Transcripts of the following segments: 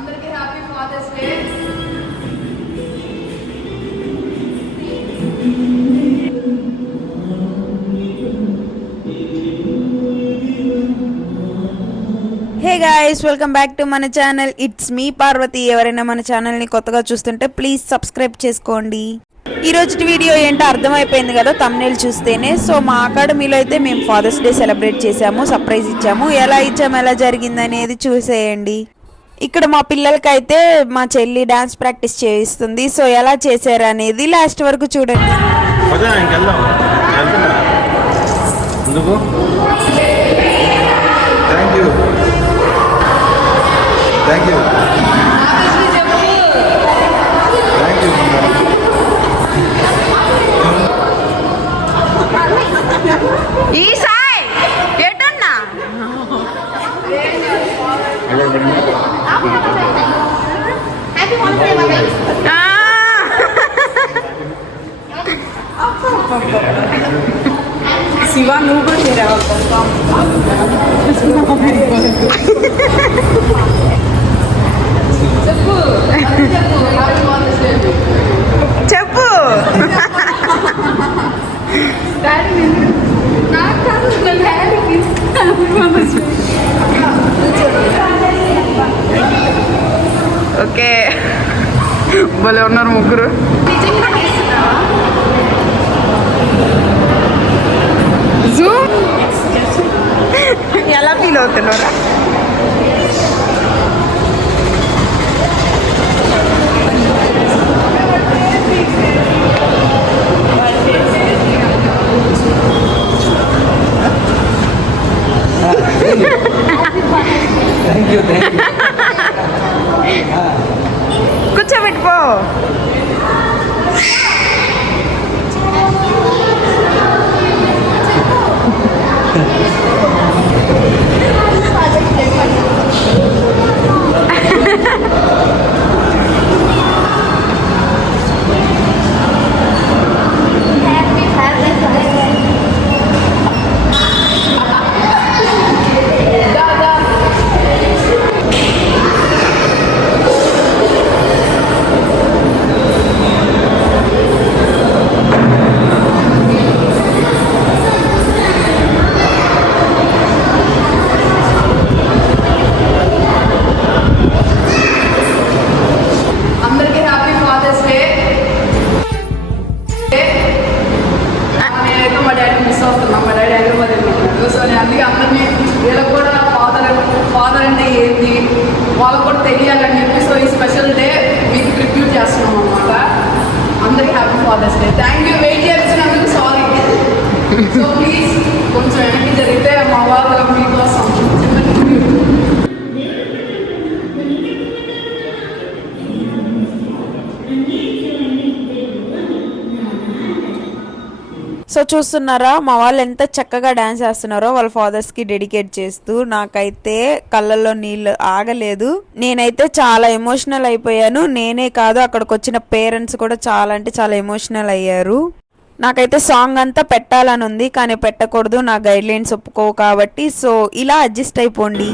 అందరికీ happy father's day. Hey guys, welcome back to మన channel. It's me Parvathi. ఎవరైనా మన ఛానల్ని కొత్తగా చూస్తుంటే ప్లీజ్ సబ్స్క్రైబ్ చేసుకోండి. ఈరోజు వీడియో ఏంటో అర్థమైపోయింది కదా తమ్నేల్ చూస్తేనే. సో మా అకాడమీలో అయితే మేము ఫాదర్స్ డే సెలబ్రేట్ చేసాము, సర్ప్రైజ్ ఇచ్చాము. ఎలా ఇచ్చాము, ఎలా జరిగింది అనేది చూసేయండి. ఇక్కడ మా పిల్లలకైతే మా చెల్లి డాన్స్ ప్రాక్టీస్ చేయిస్తుంది. సో ఎలా చేశారు అనేది లాస్ట్ వరకు చూడండి. ఈ సాయి ఎటన్నా శివ నువ్వు కూడా చేరావు. చెప్పు ఓకే, భలే ఉన్నారు ముగ్గురు. జూమ్ ఎలా ఫీల్ అవుతున్నారా? కూర్చోబెట్టుకో. అందరికీ హ్యాపీ ఫాదర్స్ డే. నేనైతే మా డాడీ మిస్ అవుతున్నాను. మా డాడీ హైదరాబాద్ వెళ్ళిపోయాడు. సో నేను అందుకే అందరినీ వీళ్ళకి కూడా ఫాదర్ అంటే ఏంటి వాళ్ళకు కూడా తెలియాలని చెప్పి సో ఈ స్పెషల్ డే మీకు ట్రిబ్యూట్ చేస్తున్నాం అనమాట. అందరికీ happy father's day. Thank you. Wait చేసినందుకు సారీ. సో ప్లీజ్ కొంచెం వెనక్కి జరిగితే మా వాళ్ళు మీకోసం చిన్న ట్రిబ్యూట్. సో చూస్తున్నారా మా వాళ్ళు ఎంత చక్కగా డాన్స్ చేస్తున్నారో వాళ్ళ ఫాదర్స్ కి డెడికేట్ చేస్తూ. నాకైతే కళ్ళల్లో నీళ్ళు ఆగలేదు. నేనైతే చాలా ఎమోషనల్ అయిపోయాను. నేనే కాదు, అక్కడికి వచ్చిన పేరెంట్స్ కూడా చాలా అంటే చాలా ఎమోషనల్ అయ్యారు. నాకైతే సాంగ్ అంతా పెట్టాలని ఉంది, కానీ పెట్టకూడదు, నా గైడ్ లైన్స్ ఒప్పుకోవు కాబట్టి. సో ఇలా అడ్జస్ట్ అయిపోండి.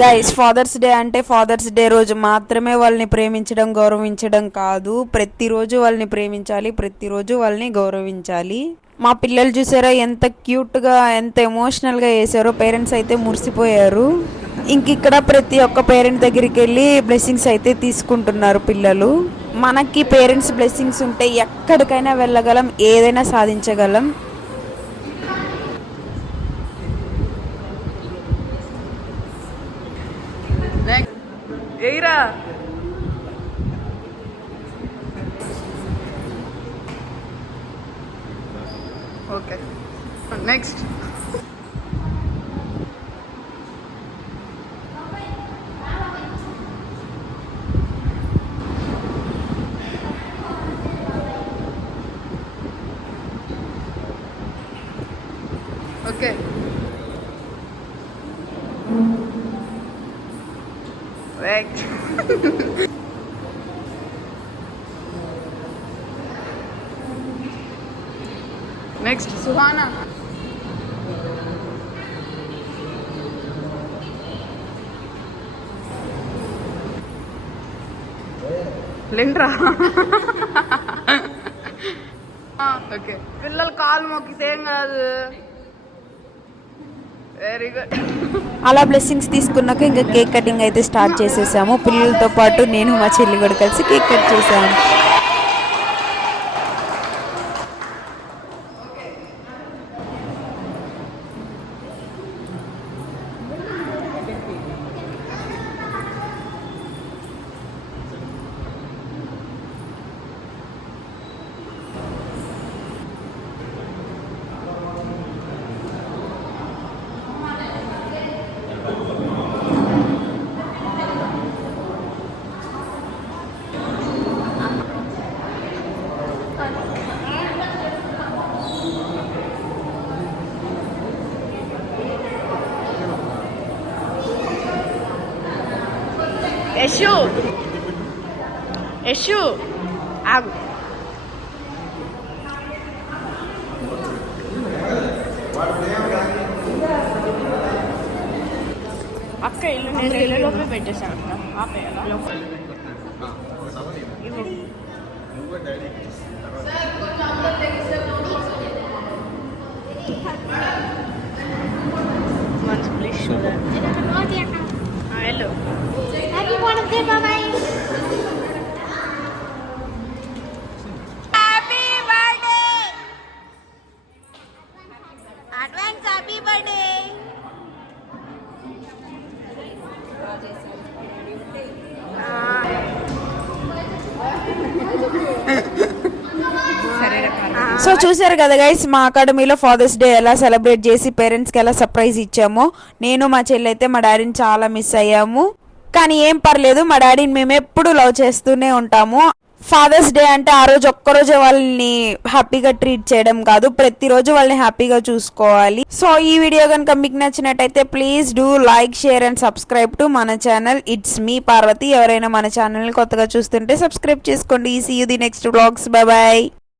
గైస్, ఫాదర్స్ డే అంటే ఫాదర్స్ డే రోజు మాత్రమే వాళ్ళని ప్రేమించడం గౌరవించడం కాదు, ప్రతిరోజు వాళ్ళని ప్రేమించాలి, ప్రతిరోజు వాళ్ళని గౌరవించాలి. మా పిల్లలు చూసారా ఎంత క్యూట్గా ఎంత ఎమోషనల్గా వేసారో, పేరెంట్స్ అయితే మురిసిపోయారు. ఇక్కడ ప్రతి ఒక్క పేరెంట్ దగ్గరికి వెళ్ళి బ్లెస్సింగ్స్ అయితే తీసుకుంటున్నారు పిల్లలు. మనకి పేరెంట్స్ బ్లెస్సింగ్స్ ఉంటే ఎక్కడికైనా వెళ్ళగలం, ఏదైనా సాధించగలం. ఎయిరా okay next. Okay right. Next Suhana. లేండ్రా. ఓకే, పిల్లలు కాలు మొక్కితే ఏం కాదు. Very good. అలా బ్లెస్సింగ్స్ తీసుకున్నాక ఇంకా కేక్ కటింగ్ అయితే స్టార్ట్ చేసేసాము. పిల్లలతో పాటు నేను మా చెల్లి కూడా కలిసి కేక్ కట్ చేసాము. యశు యశు ఆగు. అక్క ఇల్లు నేను ఇళ్ళలోపే పెట్టేశాను అక్క. ఆపేయాలా? మంచి please hello. Happy birthday, bye-bye. Happy birthday. Advance happy birthday. So చూసారు కదా గైస్, మా అకాడమీలో ఫాదర్స్ డే ఎలా సెలబ్రేట్ చేసి పేరెంట్స్కి ఎలా సర్ప్రైజ్ ఇచ్చామో. నేను మా చెల్లి అయితే మా డాడీని చాలా మిస్ అయ్యాము. కానీ ఏం పర్లేదు, మా డాడీని మేము ఎప్పుడు లవ్ చేస్తూనే ఉంటాము. ఫాదర్స్ డే అంటే ఆ రోజు ఒక్కరోజే వాళ్ళని హ్యాపీగా ట్రీట్ చేయడం కాదు, ప్రతిరోజు వాళ్ళని హ్యాపీగా చూసుకోవాలి. సో ఈ వీడియో కనుక మీకు నచ్చినట్టయితే please do like, share and subscribe to మన ఛానల్ ఇట్స్ మీ పార్వతి. ఎవరైనా మన ఛానల్ని కొత్తగా చూస్తుంటే సబ్స్క్రైబ్ చేసుకోండి. See you the next vlogs. Bye bye.